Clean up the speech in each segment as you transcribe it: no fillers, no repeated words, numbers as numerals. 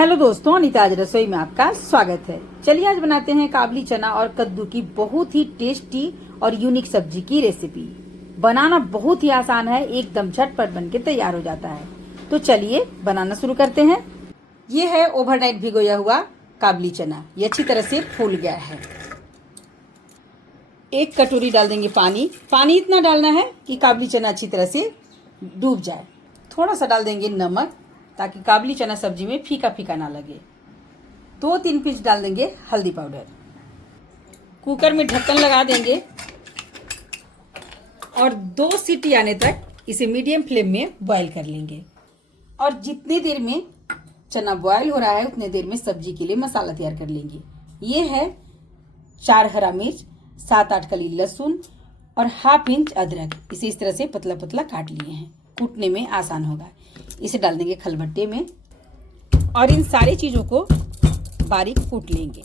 Hello दोस्तों, अनिता आज रसोई में आपका स्वागत है। चलिए आज बनाते हैं काबली चना और कद्दू की बहुत ही टेस्टी और यूनिक सब्जी की रेसिपी। बनाना बहुत ही आसान है, एकदम झटपट बनके तैयार हो जाता है। तो चलिए बनाना शुरू करते हैं। ये है ओवरनाइट भिगोया हुआ काबली चना, ये अच्छी तरह से फूल गया है। एक कटोरी डाल देंगे पानी। पानी इतना डालना है कि काबली चना अच्छी तरह से डूब जाए। थोड़ा सा डाल देंगे नमक ताकि काबली चना सब्जी में फीका फीका ना लगे। 2-3 पिंच डाल देंगे हल्दी पाउडर। कुकर में ढक्कन लगा देंगे और 2 सीटी आने तक इसे मीडियम फ्लेम में बॉईल कर लेंगे। और जितनी देर में चना बॉईल हो रहा है उतने देर में सब्जी के लिए मसाला तैयार कर लेंगे। ये है 4 हरा मिर्च, 7-8 कली लहसुन और ½ इंच अदरक। इसे इस तरह से पतला पतला काट लिए हैं, कूटने में आसान होगा। इसे डाल देंगे खलबट्टे में और इन सारी चीजों को बारीक कूट लेंगे।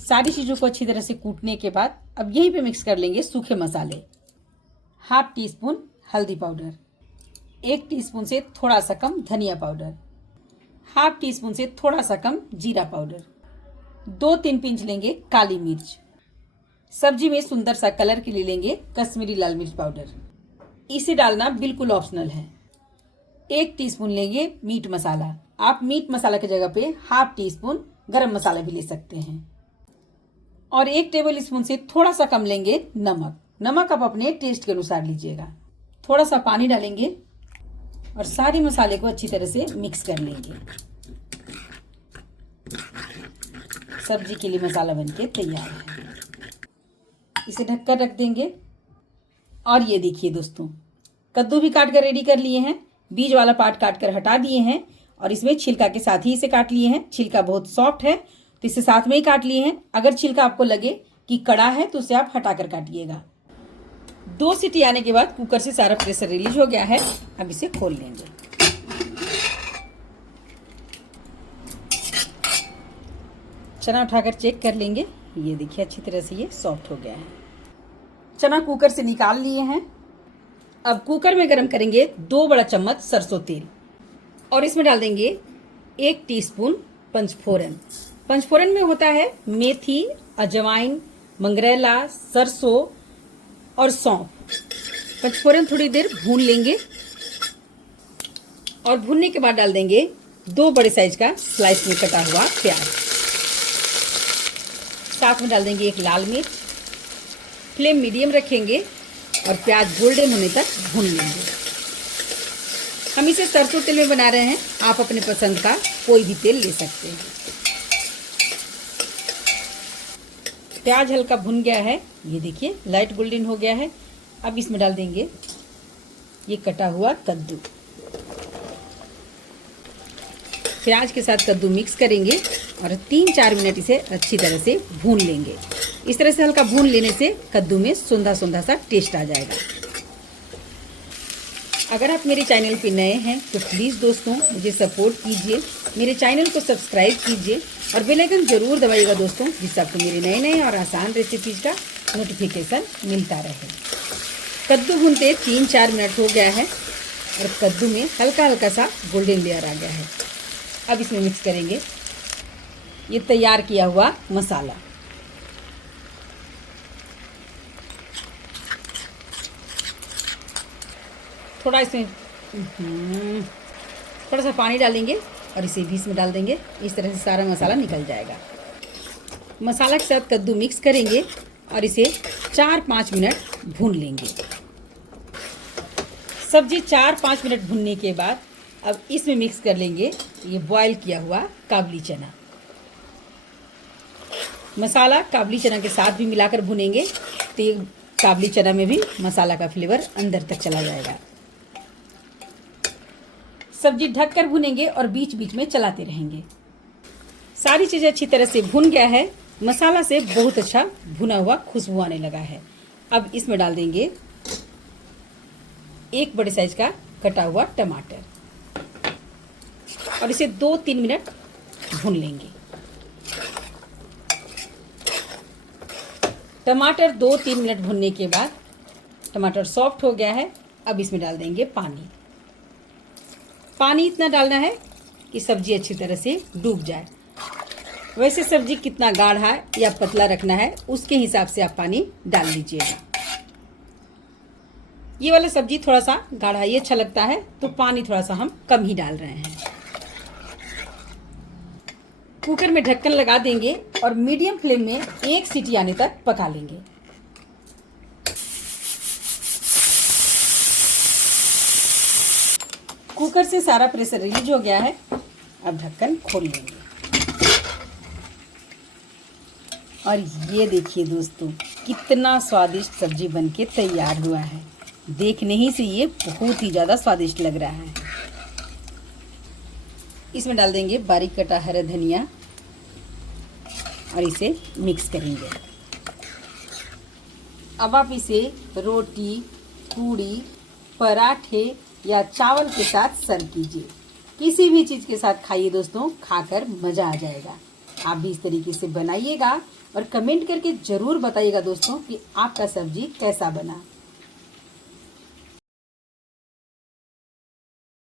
सारी चीजों को अच्छी तरह से कूटने के बाद अब यहीं पे मिक्स कर लेंगे सूखे मसाले। ½ टीस्पून हल्दी पाउडर, 1 टीस्पून से थोड़ा सा कम धनिया पाउडर, ½ टीस्पून से थोड़ा सा कम जीरा पाउडर, 2-3 पिंच लेंगे काली मिर्च। सब्जी में सुंदर सा कलर के लिए लेंगे कश्मीरी लाल मिर्च पाउडर। इसे डालना बिल्कुल ऑप्शनल है। 1 टीस्पून लेंगे मीट मसाला। आप मीट मसाला की जगह पे ½ टीस्पून गरम मसाला भी ले सकते हैं। और 1 टेबल स्पून से थोड़ा सा कम लेंगे नमक। नमक आप अपने टेस्ट के अनुसार लीजिएगा। थोड़ा सा पानी डालेंगे और सारे मसाले को अच्छी तरह से मिक्स कर लेंगे। सब्जी के लिए मसाला बनके तैयार है। इसे ढककर रख देंगे। और ये देखिए दोस्तों, कद्दू भी काट कर रेडी कर लिए हैं। बीज वाला पार्ट काट कर हटा दिए हैं और इसमें छिलका के साथ ही इसे काट लिए हैं। छिलका बहुत सॉफ्ट है तो इसे साथ में ही काट लिए हैं। अगर छिलका आपको लगे कि कड़ा है तो उसे आप हटा कर काटिएगा। 2 सीटी आने के बाद कुकर से सारा प्रेशर रिलीज हो गया है। अब इसे खोल लेंगे। चना उठाकर चेक कर लेंगे। ये देखिए अच्छी तरह से ये सॉफ्ट हो गया है। चना कुकर से निकाल लिए हैं। अब कुकर में गरम करेंगे 2 बड़ा चम्मच सरसों तेल और इसमें डाल देंगे 1 टीस्पून पंचफोरन। पंचफोरन में होता है मेथी, अजवाइन, मंगरेला, सरसों और सौंफ। पंचफोरन थोड़ी देर भून लेंगे और भूनने के बाद डाल देंगे 2 बड़े साइज का स्लाइस में कटा हुआ प्याज। साथ में डाल देंगे 1 लाल मिर्च। फ्लेम मीडियम रखेंगे और प्याज गोल्डन होने तक भून लेंगे। हम इसे सरसों तेल में बना रहे हैं, आप अपने पसंद का कोई भी तेल ले सकते हैं। प्याज हल्का भुन गया है, ये देखिए लाइट गोल्डन हो गया है। अब इसमें डाल देंगे ये कटा हुआ कद्दू। प्याज के साथ कद्दू मिक्स करेंगे और 3-4 मिनट इसे अच्छी तरह से भून लेंगे। इस तरह से हल्का भून लेने से कद्दू में सुंदर सुंदर सा टेस्ट आ जाएगा। अगर आप मेरे चैनल पे नए हैं तो प्लीज़ दोस्तों मुझे सपोर्ट कीजिए, मेरे चैनल को सब्सक्राइब कीजिए और बेल आइकन जरूर दबाइएगा दोस्तों, जिससे आपको मेरे नए नए और आसान रेसिपीज का नोटिफिकेशन मिलता रहे। कद्दू भूनते 3-4 मिनट हो गया है और कद्दू में हल्का हल्का सा गोल्डन लेयर आ गया है। अब इसमें मिक्स करेंगे ये तैयार किया हुआ मसाला। थोड़ा इसमें थोड़ा सा पानी डालेंगे और इसे भी इसमें डाल देंगे। इस तरह से सारा मसाला निकल जाएगा। मसाला के साथ कद्दू मिक्स करेंगे और इसे 4-5 मिनट भून लेंगे। सब्जी 4-5 मिनट भूनने के बाद अब इसमें मिक्स कर लेंगे ये बॉयल किया हुआ काबली चना। मसाला काबली चना के साथ भी मिलाकर भुनेंगे तो ये काबली चना में भी मसाला का फ्लेवर अंदर तक चला जाएगा। सब्जी ढककर भुनेंगे और बीच बीच में चलाते रहेंगे। सारी चीजें अच्छी तरह से भुन गया है। मसाला से बहुत अच्छा भुना हुआ खुशबू आने लगा है। अब इसमें डाल देंगे 1 बड़े साइज का कटा हुआ टमाटर और इसे 2-3 मिनट भून लेंगे। टमाटर 2-3 मिनट भुनने के बाद टमाटर सॉफ्ट हो गया है। अब इसमें डाल देंगे पानी। पानी इतना डालना है कि सब्जी अच्छी तरह से डूब जाए। वैसे सब्जी कितना गाढ़ा या पतला रखना है उसके हिसाब से आप पानी डाल लीजिएगा। ये वाला सब्जी थोड़ा सा गाढ़ा ही अच्छा लगता है, तो पानी थोड़ा सा हम कम ही डाल रहे हैं। कुकर में ढक्कन लगा देंगे और मीडियम फ्लेम में 1 सीटी आने तक पका लेंगे। कुकर से सारा प्रेशर रिलीज हो गया है। अब ढक्कन खोल लेंगे और ये देखिए दोस्तों, कितना स्वादिष्ट सब्जी बनके तैयार हुआ है। देखने ही से ये बहुत ही ज़्यादा स्वादिष्ट लग रहा है। इसमें डाल देंगे बारीक कटा हरा धनिया और इसे मिक्स करेंगे। अब आप इसे रोटी, पूड़ी, पराठे या चावल के साथ सर्व कीजिए। किसी भी चीज़ के साथ खाइए दोस्तों, खाकर मज़ा आ जाएगा। आप भी इस तरीके से बनाइएगा और कमेंट करके ज़रूर बताइएगा दोस्तों कि आपका सब्जी कैसा बना।